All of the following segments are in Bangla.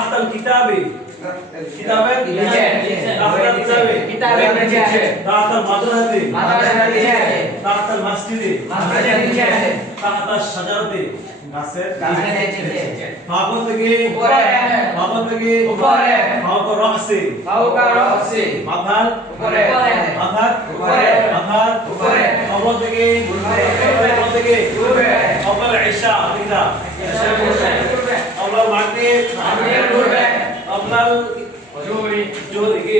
তাহতাল কিতাবে কিতাবে নিচে তাহতাল কিতাবে কিতাবে নিচে তাহতাল মাদ্রাসাতে মাদ্রাসা নিচে তাহতাল মসজিদে মসজিদের নিচে তাহতাল শাজারাতে গাছের নিচে ফাওকা থেকে উপরে ফাওকা থেকে উপরে ফাওকা রাসে ফাওকা রাসি মাথার উপরে মাথার উপরে মাথার উপরে কবর থেকে উপরে কবর থেকে উপরে কবর ইশা কিরা উপরে কবর মাগরিব উপরে আপনার জুরি জোহর কি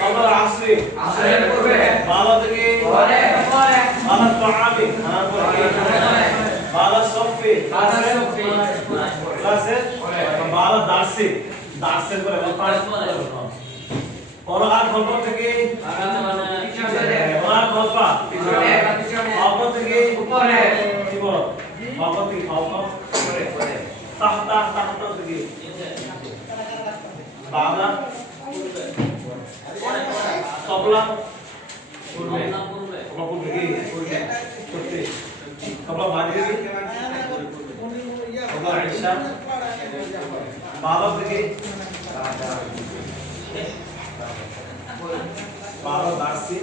কবর আসরে আসরের পূর্বে বালা থেকে পরে পরে বালা তাআবে খানার পরে বালা সফে আসরের সুফি ক্লাসে বালা দার্সে দার্সের পরে পাঁচ পরগার গল্প থেকে পরগার গল্প পিছনে গল্প থেকে উপরে কি বল গল্প থেকে গল্প উপরে তাহতা তাহতা থেকে বাংলা তবলা পূর্বে পূর্বে থেকে করতে তবলা মাঝে তবলা ইশা বাবা থেকে বাবা দার্সি